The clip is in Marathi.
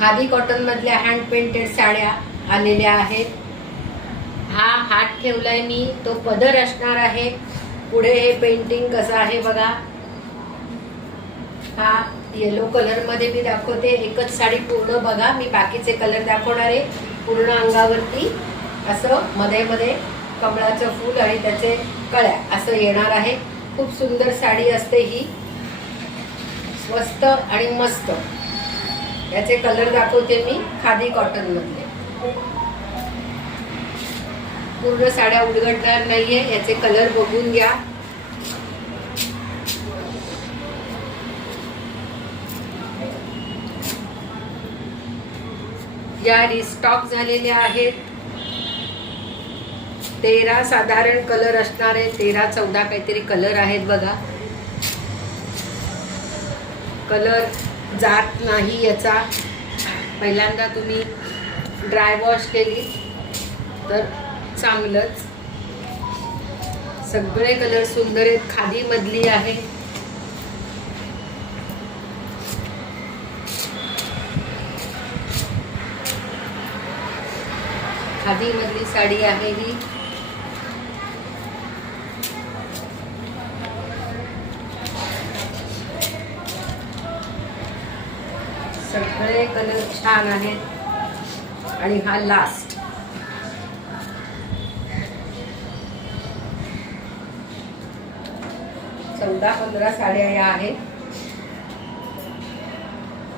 खादी कॉटन मधल्या हँड पेंटेड साड्या आलेल्या आहेत। हा हात ठेवलाय मी, तो पदर असणार आहे। पुढे हे पेंटिंग कसं आहे बघा। हा येलो कलर मध्ये मी दाखवते। एकच साडी पूर्ण बघा, मी बाकीचे कलर दाखवणार आहे। पूर्ण अंगावरती असं मध्ये मध्ये कमळाचं फूल आणि त्याचे कळ्या असं येणार आहे। खूप सुंदर साडी असते ही, स्वस्त आणि मस्त। याचे कलर दाखवते मी खादी कॉटन मधले। पूर्ण साड्या उलगडणार नाहीये, याचे कलर बघून घ्या। या रिस्टॉक झालेल्या आहेत। 13 साधारण कलर असणार आहे, 13-14 काहीतरी कलर आहेत बघा। कलर जात नाही याचा। पहिल्यांदा तुम्ही ड्राय वॉश केली तर चांगलंच। सगळे कलर सुंदर आहेत, खादी मधली आहे। खादी मधली साडी आहे ही। सगळे कलर छान आहेत आणि हा लास्ट। 14-15 साड्या या आहेत।